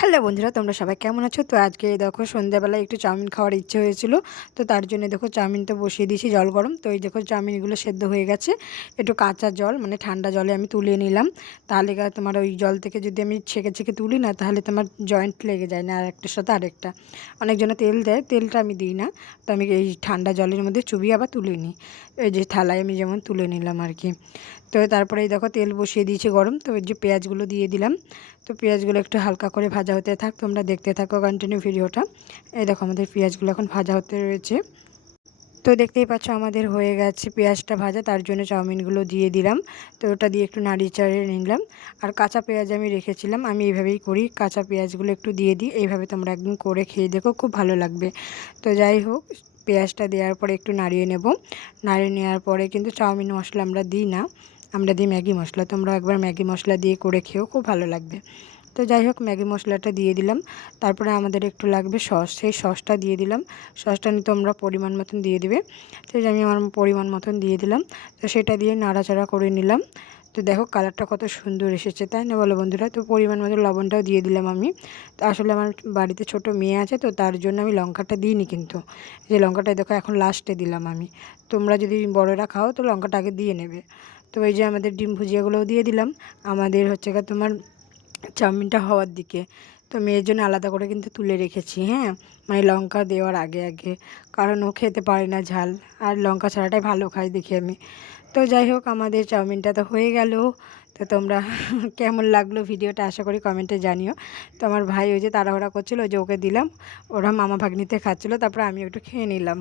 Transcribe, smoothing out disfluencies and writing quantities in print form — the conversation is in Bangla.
হ্যালো বন্ধুরা, তোমরা সবাই কেমন আছো? তো আজকে দেখো সন্ধ্যাবেলায় একটু চাউমিন খাওয়ার ইচ্ছে হয়েছিল। তো তার জন্য দেখো চাউমিনটা বসিয়ে দিয়েছি জল গরম। তো এই দেখো চাউমিনগুলো সেদ্ধ হয়ে গেছে। একটু কাঁচা জল মানে ঠান্ডা জলে আমি তুলে নিলাম। তাহলে তোমার ওই জল থেকে যদি আমি ছেঁকে ছেঁকে তুলি না, তাহলে তোমার জয়েন্ট লেগে যায় না আর একটার সাথে আরেকটা। অনেকজনে তেল দেয়, তেলটা আমি দিই না। তো আমি এই ঠান্ডা জলের মধ্যে চুবিয়ে আবার তুলে নিই। এই যে থালায় আমি যেমন তুলে নিলাম আর কি। তো তারপরে এই দেখো তেল বসিয়ে দিয়েছি গরম। তো এই যে পেঁয়াজগুলো দিয়ে দিলাম। তো পেঁয়াজগুলো একটু হালকা করে ভাজা হতে থাক, তোমরা দেখতে থাকো কন্টিনিউ ভিডিওটা। এই দেখো আমাদের পেঁয়াজগুলো এখন ভাজা হতে রয়েছে। তো দেখতেই পাচ্ছ আমাদের হয়ে গেছে পেঁয়াজটা ভাজা, তার জন্য চাউমিনগুলো দিয়ে দিলাম। তো ওটা দিয়ে একটু নাড়িয়ে চাড়িয়ে নিলাম। আর কাঁচা পেঁয়াজ আমি রেখেছিলাম, আমি এইভাবেই করি, কাঁচা পেঁয়াজগুলো একটু দিয়ে দিই। এইভাবে তোমরা একদিন করে খেয়ে দেখো, খুব ভালো লাগবে। তো যাই হোক, পেঁয়াজটা দেওয়ার পরে একটু নাড়িয়ে নেব। নাড়িয়ে নেওয়ার পরে কিন্তু চাউমিন মশলা আমরা দিই না, আমরা দিই ম্যাগি মশলা। তোমরা একবার ম্যাগি মশলা দিয়ে করে খেও, খুব ভালো লাগবে। তো যাই হোক, ম্যাগি মশলাটা দিয়ে দিলাম। তারপরে আমাদের একটু লাগবে সস, সেই সসটা দিয়ে দিলাম। সসটা নিয়ে তোমরা পরিমাণ মতন দিয়ে দিবে। তো আমি আমার পরিমাণ মতন দিয়ে দিলাম। তো সেটা দিয়ে নাড়াচাড়া করে নিলাম। তো দেখো কালারটা কত সুন্দর এসেছে, তাই না বলো বন্ধুরা? তো পরিমাণ মতো লবণটাও দিয়ে দিলাম আমি। তো আসলে আমার বাড়িতে ছোট মেয়ে আছে, তো তার জন্য আমি লঙ্কাটা দিইনি, কিন্তু যে লঙ্কাটা দেখো এখন লাস্টে দিলাম আমি। তোমরা যদি বড়রা খাও তো লঙ্কাটা আগে দিয়ে নেবে। তো এই যে আমাদের ডিম ভুজিয়াগুলোও দিয়ে দিলাম। আমাদের হচ্ছে গিয়ে তোমার চাউমিনটা হওয়ার দিকে। তো মেয়ের জন্য আলাদা করে কিন্তু তুলে রেখেছি, হ্যাঁ, মানে লঙ্কা দেওয়ার আগে আগে, কারণ ও খেতে পারে না ঝাল, আর লঙ্কা ছাড়াটাই ভালো খাই দেখি আমি। তো যাই হোক, আমাদের চাউমিনটা তো হয়ে গেল। তো তোমরা কেমন লাগলো ভিডিওটা আশা করি কমেন্টে জানিও। তো আমার ভাই ওই যে তাড়াহুড়া করছিলো, ওই যে ওকে দিলাম, ওরা মামা ভাগ্নিতে খাচ্ছিলো, তারপরে আমি একটু খেয়ে নিলাম।